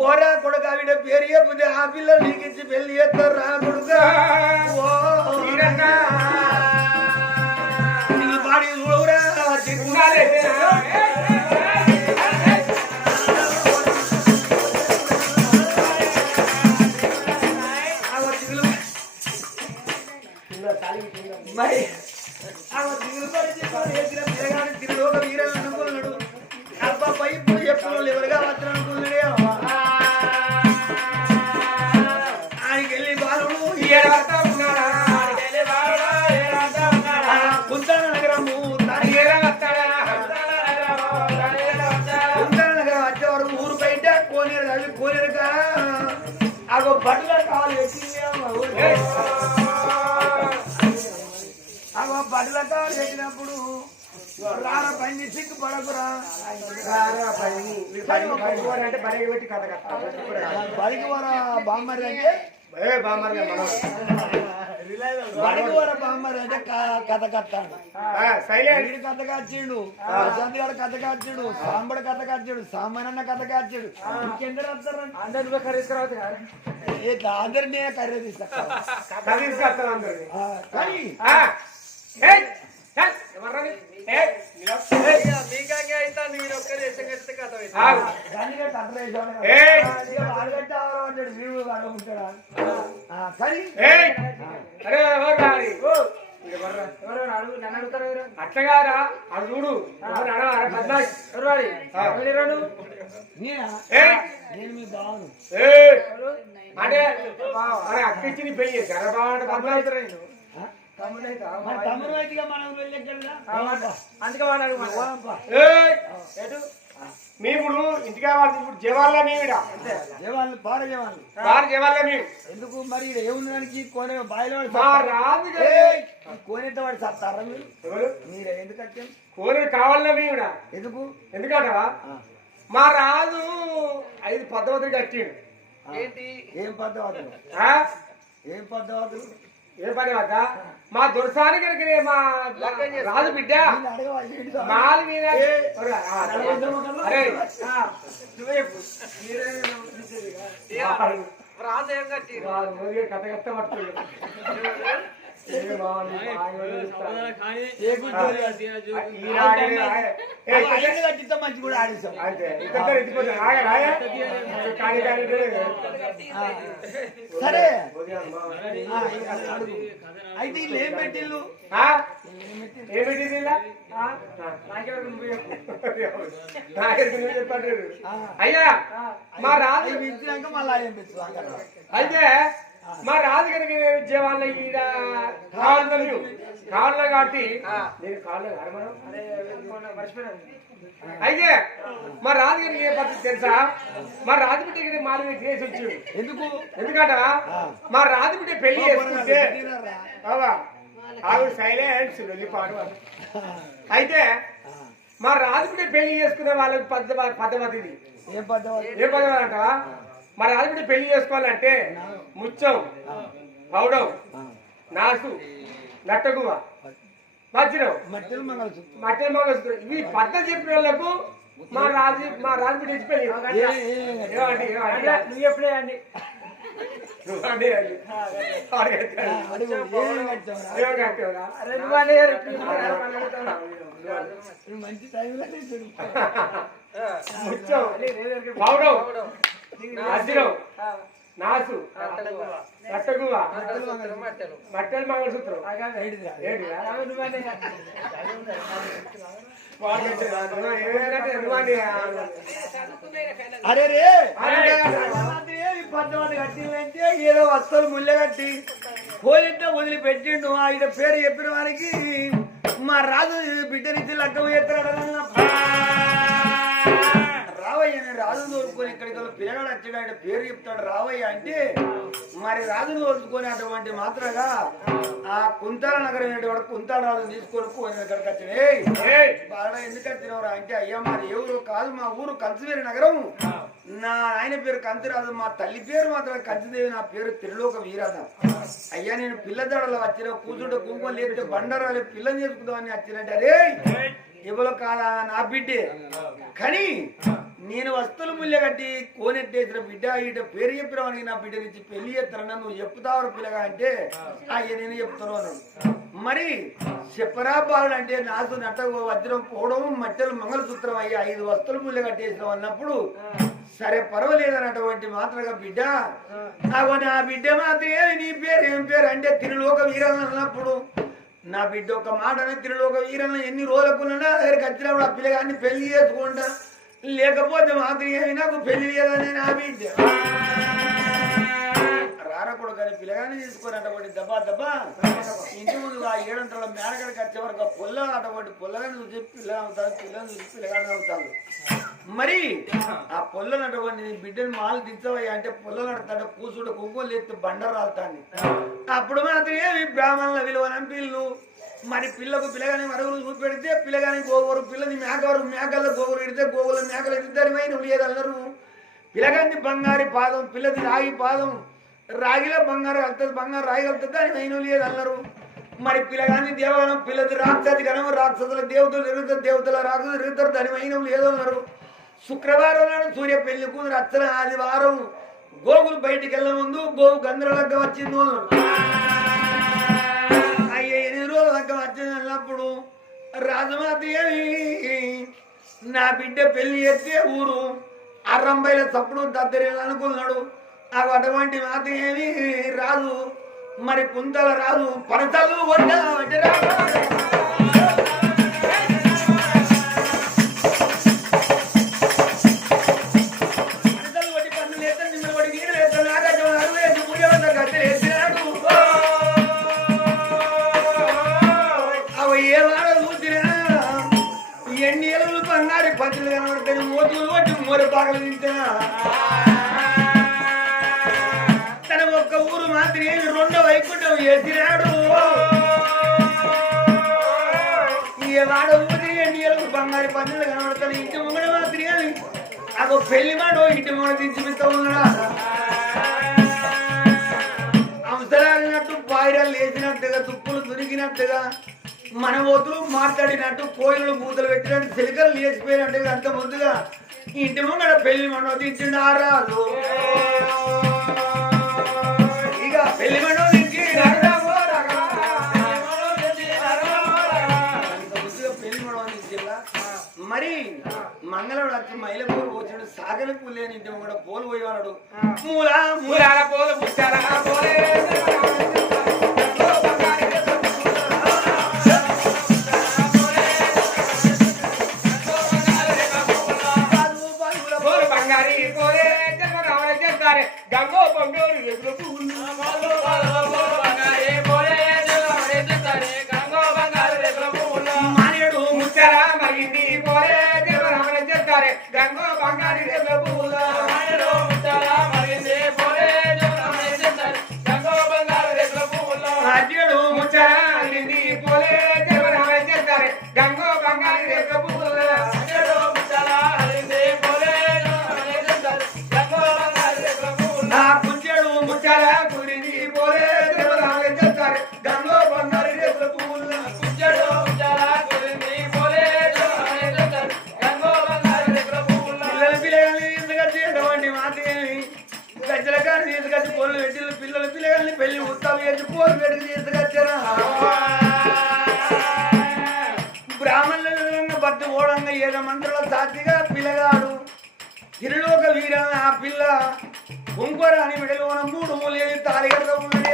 పోరా కొడుకు ఆవిడ పేరు చెప్తే ఆ పిల్ల నీకు ఇచ్చి పెళ్ళి చేస్తారు రా కొడుక నీ పాడి చూడవురా మరి ఆ దిగులు పడి చెప్పాడు ఎగిన అనుకున్నాడు అబ్బా ఎప్పుడు ఎవరు కావాలి కావాలి పెట్టినప్పుడు రార పని సిగ్గు పడకురా. అంటే పెట్టి కథ వర బామ్మరి అంటే? ఏ బామ్మర్ బడికి వర బామ్మరి అంటే క- కథ కట్టాడు సైలెంట్ వీడి కథ కాచిండు ప్రశాంత్ గారు కథ కాచాడు సాంబడు కథ కాచాడు సామానన్న కథ కాచాడు ఇంకెందరు వస్తారు? అందరు నువ్వే అందరినీ కర్రీ తీసుకొస్తా ఖరీదుకొస్తాను అందరిని. కానీ అట్లగారా అది చూడు. నేనా? మీ బావను. ఏయ్, అంటే పెళ్ళి బావ అంటే బద్మాష్. మన తమ్ముడు అయితేగా మనం? అందుకే వాడు మీ ఇప్పుడు ఇంటికి ఇప్పుడు జవాన్లా మేమిడ. జవాన్లు బాగా జవాన్లు వారు జవాన్లా మేము ఎందుకు మరి ఏముండడానికి కోనే బాయిలో మా ఈ కోనేత వాడు సత్తారా మీరు? ఎవరు? మీరు ఎందుకు వచ్చాం కోరి కావాలన్నా మేమిడ. ఎందుకు? ఎందుకంటవా? ఆ, మా రాజు ఐదు పద్ధతులు కట్టిండు. ఏం పద్ధతులు? ఏం పద్ధతులు ఏ పని వద్ద మా దుర్సాని కనుక మా రాజు బిడ్డ? మాలి మీద. రాజు ఏం కట్టి కథ కథ పట్టుకోడు మంచి కూడా ఆడిస్తాం సరే. అయితే వీళ్ళు ఏం పెట్టిల్లు ఆ? ఏం పెట్టింది. అయ్యా మా రాజు ఇచ్చినాక మళ్ళీ ఆయన. అయితే మా రాజు కనుక విద్యవాళ్ళ ఈడ నువ్వు కావాలన్నా కాబట్టి నేను అయితే మా రాజు గారికి ఏ పద్ధతి తెలుసా? మా రాజు బిడ్డ గారి మాల మీద కేసు వచ్చి ఎందుకు? ఎందుకంట? మా రాజు బిడ్డ పెళ్ళి చేసుకుంటే ఆవిడ సైలెన్స్ వెళ్ళిపాడు అయితే మా రాజు బిడ్డ పెళ్ళి చేసుకునే వాళ్ళకి పద్ధతి పద్ధతి ఏం పద్ధతి? ఏ పదవి అంటావా మా రాజు బిడ్డ పెళ్ళి చేసుకోవాలంటే ముచ్చం పౌడం నాసు నట్టగువ వజ్రం మట్టిలు మంగళసూత్రం. ఇవి పద్ధతి చెప్పిన వాళ్ళకు మా రాజు మా రాజు ఏమండి నువ్వు ఎప్పుడే అండి? నువ్వు అండి. అండి. అడిగాడు. అడుగు ఏం కట్టావురా? ఏమో కట్టేవరా? నువ్వు మంచి టైంలో తీసుడు. ముచ్చం పౌడం వజ్రం నాసు. నట్టగువ మట్టెల. మంగళసూత్రం. అరే రే. కట్టిందంటే ఏదో వస్తువులు ముళ్ళ కట్టి పోలింటే వదిలిపెట్టిండు. ఆయన పేరు చెప్పిన వారికి మా రాజు బిడ్డనిచ్చి లగ్గం ఎత్తాడు రావయ్య నేను రాజు తోడుకొని ఇక్కడికి వెళ్ళి పిల్లగాడు వచ్చాడు ఆయన పేరు చెప్తాడు రావయ్య అంటే మరి రాజును తోడుకొని అటువంటి మాత్రగా ఆ కుంతాల నగరం వాడు కుంతాల రాజు తీసుకొని పోయిన ఇక్కడికి వచ్చాడు. బాగా ఎందుకు వచ్చినవరా అంటే అయ్యా మరి ఎవరు కాదు మా ఊరు కంచువేరి నగరం. నా ఆయన పేరు కంతిరాజు మా తల్లి పేరు మాత్రం కంచిదేవి నా పేరు త్రిలోక వీరాజ. అయ్యా నేను పిల్లదడలో వచ్చిన కూతుడు కుంకుమ లేకపోతే బండరాలు పిల్లని చేసుకుందామని వచ్చినట్టు ఎవరో కాదా నా బిడ్డే? కానీ నేను వస్తువులు ముళ్ళగట్టి కోనెట్టేసిన బిడ్డ ఈట పేరు చెప్పిన వానికి నా బిడ్డ నుంచి పెళ్ళి చేస్తానన్నా నువ్వు చెప్తావు పిల్లగా అంటే అయ్యా నేను చెప్తాను మరి చెప్పరా బాలుడు అంటే నాకు నట్ట వజ్రం పోవడం మట్టెలు మంగళసూత్రం అయ్యి ఐదు వస్తువులు ముళ్ళ కట్టేసినావు అన్నప్పుడు సరే పర్వాలేదన్నటువంటి మాత్రగా బిడ్డ నాకు నా బిడ్డ మాత్రమే నీ పేరు ఏం పేరు అంటే తిరులోక వీరన్న అన్నప్పుడు నా బిడ్డ ఒక మాట అని తిరులోక వీరన్న ఎన్ని రోజులకు దగ్గరికి వచ్చినప్పుడు ఆ పిల్లగాన్ని పెళ్ళి చేసుకుంటా. లేకపోతే మాత్రం ఏమి? నాకు పెళ్ళి లేదని నా బిడ్డ రారకూడదు కానీ పిల్లగానే తీసుకోరటువంటి దబ్బా దబ్బా. ఇంటి ముందు ఆ ఏడంతల మేనగడికి వచ్చే వరకు ఆ అటువంటి పుల్లగాని చూసి పిల్ల అవుతాడు పిల్లని చూసి పిల్లగానే అవుతాడు మరి ఆ పొల్లనటువంటి బిడ్డని మాలు దించవయ్యా అంటే పొల్ల నడతాడు కూసుడు కుంకులు ఎత్తి బండ రాలుతాంది. అప్పుడు మాత్రం ఏమి? బ్రాహ్మణుల విలువనం పిల్లు మరి పిల్లకు పిల్లగాని మరుగులు చూపెడితే పిల్లగాని గోగురు పిల్లని మేకవరు మేకల్లో గోగులు ఇడితే గోగుల మేకలు ఇద్దరిమై వైన లేదన్నారు పిల్లగాని బంగారి పాదం పిల్లది రాగి పాదం రాగిలో బంగారు వెళ్తుంది బంగారు రాగి వెళ్తుంది అని వైన లేదు అన్నారు మరి పిల్లగాని దేవగణం పిల్లది రాక్షసి గణం రాక్షసుల దేవతలు తిరుగుతారు దేవతల రాక్షసులు తిరుగుతారు దాని వైన లేదు అన్నారు శుక్రవారం నాడు సూర్య పెళ్ళి కూతురు అచ్చన ఆదివారం గోగులు బయటికి వెళ్ళ ముందు గోవు గంధర్వలగ్గ వచ్చింది. అన్నారు ఉన్నప్పుడు రాజమాదేవి నా బిడ్డ పెళ్ళి చేస్తే ఊరు అర్రంబైల తప్పుడు దద్దరిల్లు అనుకున్నాడు. నాకు అటువంటి మాత ఏమి రాదు. మరి కుంతల రాదు. పరతలు వడ్డ ఎలుగులు బంగారు పచ్చులు కనబడతాయి మోతులు పట్టి మోర పాకలు తింటా తన ఒక్క ఊరు మాత్రమే రెండో వైకుంఠం వేసినాడు. వాడ ఊరి ఎన్ని బంగారు పచ్చులు కనబడతాయి ఇంటి ముంగడ మాత్రమే అగో పెళ్ళి మాడు ఇంటి ముంగడ దించిపిస్తా ఉన్నాడా? అవసరాలినట్టు బాయిరాలు వేసినట్టుగా తుప్పులు దొరికినట్టుగా మన వద్దు మాట్లాడినట్టు కోయిలు మూతలు పెట్టినట్టు చిలకలు లేచిపోయినట్టు అంత ముందుగా ఇంటి ముంగడ పెళ్ళి మండపం దించిండు ఆ ఇక పెళ్ళి మండపం దించి రగడమో రగడ. అంత ముందుగా పెళ్ళి మండపం దించిండ్రా? మరి మంగళవాడు వచ్చి మైలపూరు వచ్చిన సాగలి లేని ఇంటి ముంగడ పోలు పోయేవాడు మూలా మూలాల పోలు పుచ్చారా పోలే రావణ గంగో బంగారు ఎగురు పువ్వులు. తిరులోక వీర ఆ పిల్ల కుంకుర అని మెడలోన మూడు మూల్యది తాలిగడ్డ ఉన్నది.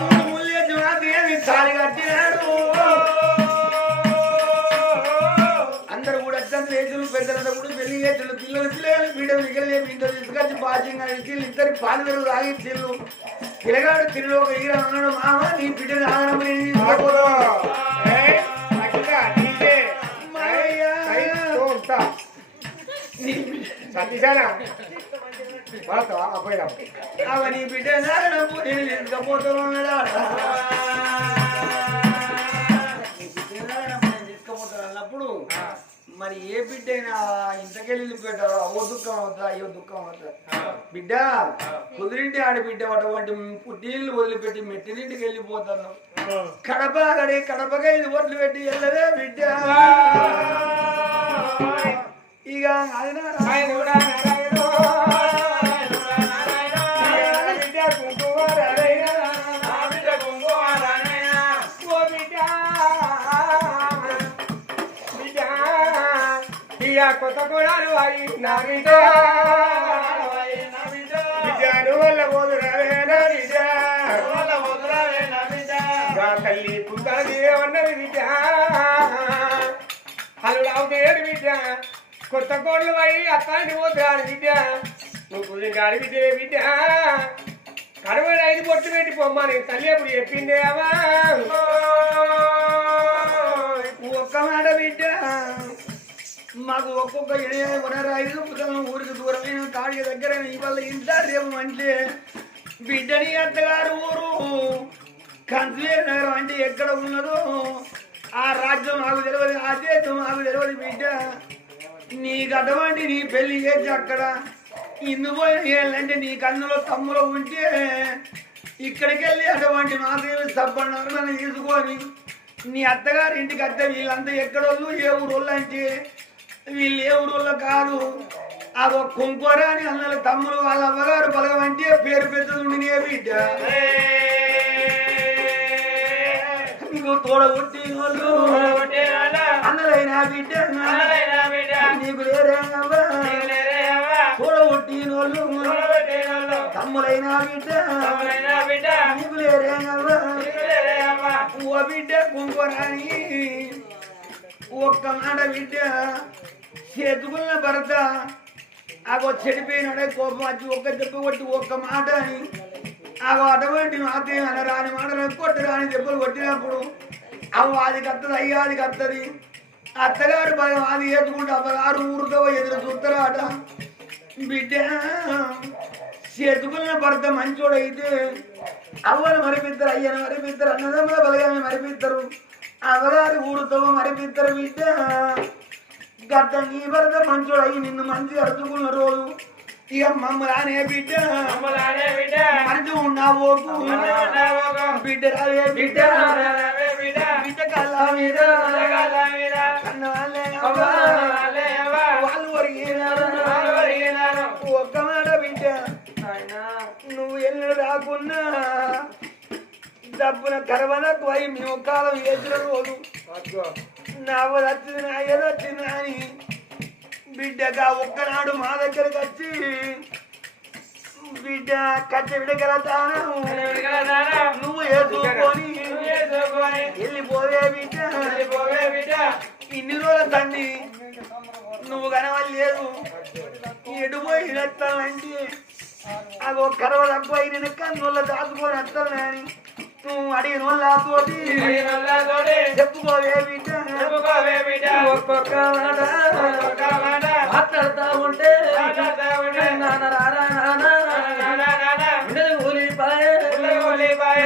మూడు మూలేది మాత్రమే కూడా అత్యంత రేతులు పెద్దలంతా కూడా పెళ్ళి చేతులు పిల్లలు పిల్లలు వీడియో మిగిలిన ఇంట్లో తీసుకొచ్చి పాచింగ్ ఇద్దరి పాలు పెరుగు తాగిచ్చిల్లు పిల్లగాడు తిరులోక ఈర అన్నాడు మామ నీ బిడ్డ ఆగడం బిడ్డ సతీశానా? వాడతావా? అబ్బాయి రా. అవ నీ బిడ్డ నాగడము నేను అన్నప్పుడు మరి ఏ బిడ్డ అయినా ఇంతకెళ్ళి వెళ్ళిపోయాడు ఓ దుఃఖం అవుతా అయ్యో దుఃఖం అవుతా. బిడ్డ కుదిరింటి ఆడబిడ్డ అటువంటి పుట్టినీళ్ళు వదిలిపెట్టి మెట్టినింటికి వెళ్ళిపోతాను. కడప అక్కడి కడపగా ఇది ఒట్లు పెట్టి వెళ్ళవే బిడ్డ. ఇక అది నా కొత్త కొడాలు అయి నా బిడ్డ వల్ల పోదురావే నా బిడ్డ తల్లి కుందాది ఉన్నది బిడ్డ అల్లుడు అవుతాడు బిడ్డ కొత్త కోడి పోయి అత్తాన్ని పోతురాడు బిడ్డ నువ్వు కుదిగాడి బిడ్డ విద్య కడవడి ఐదు బొట్టు పెట్టి పొమ్మని తల్లి ఎప్పుడు చెప్పిందేవా ఒక్క మాట బిడ్డ మాకు ఒక్కొక్క ఎనభై ఐదు ఊరికి దూరమైన కాడికి దగ్గర ఇవాళ ఇంత ఏమో అంటే బిడ్డని అత్తగారు ఊరు కంచువేరు నగరం అంటే ఎక్కడ ఉన్నదో ఆ రాజ్యం నాకు తెలియదు ఆ దేశం నాకు తెలియదు బిడ్డ. నీకు అటువంటి నీ పెళ్ళి చేసి అక్కడ? ఇందు పోయిన ఏళ్ళంటే నీ కన్నులో తమ్ములో ఉంటే ఇక్కడికి వెళ్ళి అటువంటి మాదేవి సబ్బన్నారు నన్ను తీసుకొని నీ అత్తగారి ఇంటికి అత్తే వీళ్ళంతా ఎక్కడోళ్ళు? ఏ ఊరోళ్ళు అంటే? వీళ్ళు ఏ ఊరోళ్ళు కాదు. ఒక కుంకోర అని అన్నల తమ్ముడు వాళ్ళ అవ్వగారు బలగమంటే పేరు పెద్దలు నే బిడ్డ. నీకు తోడగొట్టి అన్నలైన బిడ్డ. నీకు లేరే అవ్వ తోడగొట్టి వాళ్ళు తమ్ములైన బిడ్డ. నీకు లేరే అవ్వ ఓ బిడ్డ కుంకురాని ఒక్క మాట బిడ్డ. చేతుకున్న భర్త. ఆగో చెడిపోయినాడే కోపం వచ్చి ఒక్క దెబ్బ కొట్టి ఒక్క మాట అని. ఆగో అటువంటి మాట అని రాని మాటలు కొట్టి రాని దెబ్బలు కొట్టినప్పుడు అవ్వ అది కత్తది అయ్యా అది కత్తది. అత్తగారు భయం అది ఎత్తుకుంటే అవ్వగారు ఊరుతో ఎదురు చూస్తారాట. బిడ్డ చేతుకున్న భర్త మంచోడైతే అవ్వను మరిపిద్దరు అయ్యను మరిపిద్దరు అన్నదమ్ముల బలగాన్ని మరిపిద్దరు అవ్వగారి ఊరుతో మరిపిద్దరు బిడ్డ. గట్ట నీ భర్త మంచోడయ్యి నిన్ను మంచి అరుచుకున్న రోజు ఇక మమ్మల్ని బిడ్డ. మంచి ఉన్నావు బిడ్డ. బిడ్డ. బిడ్డ. కల్లా మీద. డబ్బున కరవనకు పోయి మేము కాలం వేసిన రోజు. నావ వచ్చింది నా ఏదో వచ్చింది అని బిడ్డగా ఒక్కనాడు మా దగ్గరకు వచ్చి బిడ్డ కచ్చ విడగలతాను? నువ్వు వేసుకొని వెళ్ళిపోవే బిడ్డ. ఇన్ని రోజుల తండ్రి నువ్వు కనవలేదు. ఎటు పోయి వస్తానంటే అది ఒక కరవ తక్కువ నేను కన్నుల దాచుకొని వస్తాను అని నువ్వు అడిగిన వాళ్ళతోటి? చెప్పుకోవే బిడ్డ. ఒక్కొక్క మాట మాట్లాడుతా ఉంటే నాన్న రారా నాన్న. ఊలిపాయే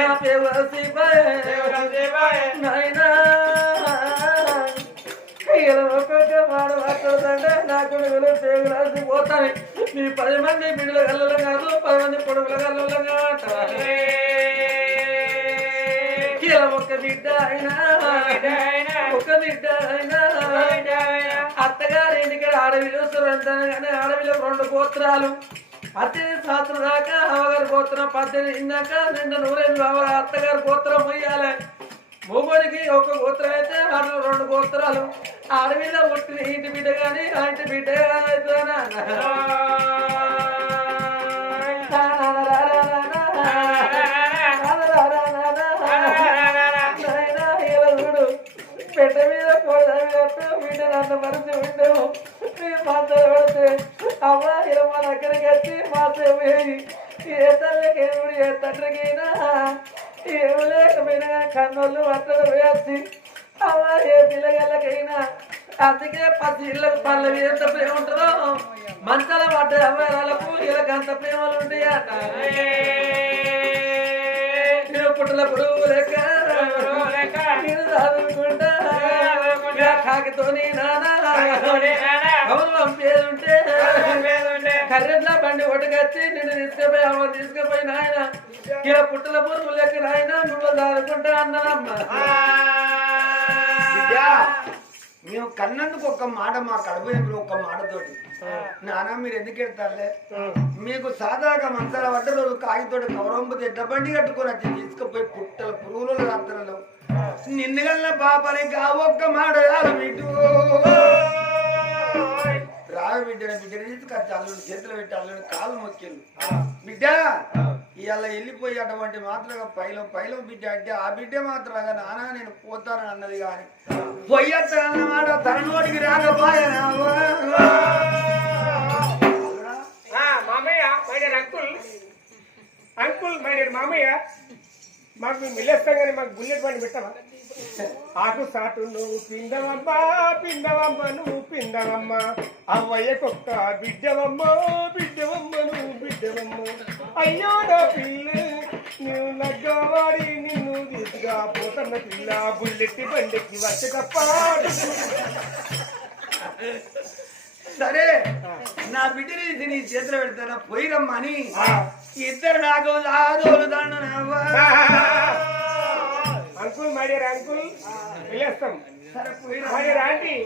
నా పది మంది బిడ్డల గల్లలో కాదు పది మంది పొడుగుల గల్లలో కాదు ఇలా బిడ్డ అయినా ఒక బిడ్డ అయినా అత్తగారి ఇంటికి ఆడవిలు సురంతాను కానీ ఆడవిలో రెండు గోత్రాలు. పద్దెనిమిది సంవత్సరం దాకా అవగారి గోత్రం పద్దెనిమిది ఇందాక నిన్న నూరేళ్ళు అవ్వ అత్తగారు గోత్రం పోయాలి. మొగోడికి ఒక గోత్రం అయితే అడవి రెండు గోత్రాలు. అడవిలో పుట్టిన ఇంటి బిడ్డ కానీ ఆ ఇంటి బిడ్డ నన్ను మరిచి ఉండేవు. మీరు మాట్లాడబడితే అమ్మ ఇలా మా దగ్గరికి వచ్చి మాట్లాడి ఏ తల్లికి ఏమిడు ఏ తండ్రికైనా ఏమి లేకపోయినా కన్నులు అత్తలు వేసి అమ్మ ఏ పిల్లగాళ్ళకైనా? అందుకే పది ఇళ్ళకు పళ్ళ ఎంత ప్రేమ ఉంటుందో? మంచాల పడ్డ అమ్మాయిలకు వీళ్ళకి అంత ప్రేమలు ఉంటాయట. నేను పుట్టల పురుగు కాకితోని నానా. కర్రెట్ల బండి నిన్ను తీసుకుపోయి అమ్మ తీసుకుపోయి నాయన. ఇక పుట్టల పురుగు లెక్క నాయన నువ్వు మేము కన్నందుకు ఒక్క మాట మా కడుపు ఒక్క మాటతోటి నాన్న మీరు ఎందుకు ఎడతారులే? మీకు సాదాగా మంచాల పడ్డ రోజు కాగితోటి కవరంపు ఎడ్ల బండి కట్టుకొని వచ్చి తీసుకుపోయి పుట్టల పురుగుల రాత్రలు. నిన్నగల్ల పాపని ఆ ఒక్క మాట చాలు బిడ్డు రావి బిడ్డ బిడ్డ తీసుకొచ్చి అల్లుడు చేతులు పెట్టి అల్లుడు కాలు మొక్కిండు. బిడ్డ ఇవాళ వెళ్ళిపోయి అటువంటి మాత్రగా పైలం పైలం బిడ్డ అంటే ఆ బిడ్డ మాత్రంగా నాన్న నేను పోతానని అన్నది కానీ. పొయ్యత్తనన్నమాట తన నోటికి రాకపోయా ఆ, మామయ్య my uncle. Uncle my dear మామయ్య. మాకు మేము వెళ్ళేస్తాం కానీ మాకు బుల్లెట్ బండి పెట్టవా? ఆకు సాటు నువ్వు పిందవమ్మ పిందవమ్మ నువ్వు పిందవమ్మ. అవ్వయ్య కుక్క బిడ్డవమ్మ బిడ్డవమ్మ నువ్వు బిడ్డవమ్మ. అయ్యో నా పిల్ల నువ్వు నగ్గవాడి నిన్ను తీసుగా పోతున్న పిల్ల. బుల్లెట్ బండికి వచ్చి తప్ప. సరే నా బిడ్డని నీ చేతిలో పెడతానా? పోయిరమ్మని ఆ. ఇద్దరు నాకు ఆదోలు దండ అంకుల్ మై డియర్ అంకుల్ వెళ్ళేస్తాం.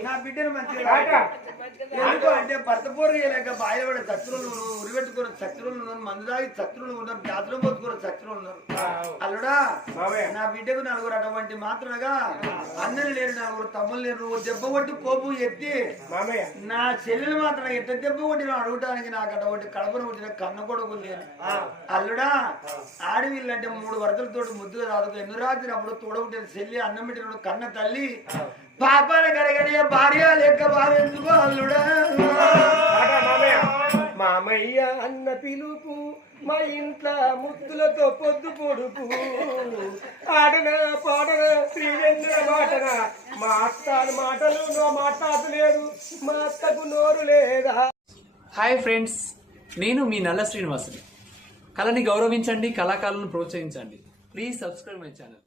నా బిడ్డను మంచిగా ఎందుకు అంటే భర్త పోరు లేక బాయపడే శత్రువులు ఉరిపెట్టుకున్న శత్రువులు ఉన్నారు మందు దాగి శత్రువులు ఉన్నారు జాతర పోతుకున్న శత్రువులు ఉన్నారు. అల్లుడా నా బిడ్డకు నలుగురు అటువంటి మాత్రమేగా అన్నలు లేరు నలుగురు తమ్ముళ్ళు లేరు నువ్వు దెబ్బ కొట్టి కోపు ఎత్తి నా చెల్లెలు మాత్రం ఎంత దెబ్బ కొట్టినా అడగటానికి నాకు అటువంటి కడపను కొట్టిన కన్న కొడుకు లేను అల్లుడా ఆడవిల్లంటే మూడు వరదలతోటి ముద్దుగా రాదుకు. ఎన్ని రాత్రి అప్పుడు తోడబుట్టిన చెల్లి అన్నం పెట్టిన కన్న తల్లి. పాపాల గడగడియ భార్య లెక్క భావించుకో అల్లుడా? మామయ్య. మామయ్య అన్న పిలుపు మా ఇంట్లో ముద్దులతో పొద్దు పొడుపు. ఆడన పాడన శ్రీవేంద్ర మాటన మా అత్త మాటలు నువ్వు మాట్లాడలేదు మా అత్తకు నోరు లేదా? హాయ్ ఫ్రెండ్స్ నేను మీ నల్ల శ్రీనివాసుని. కళని గౌరవించండి కళాకారులను ప్రోత్సహించండి. Please subscribe my channel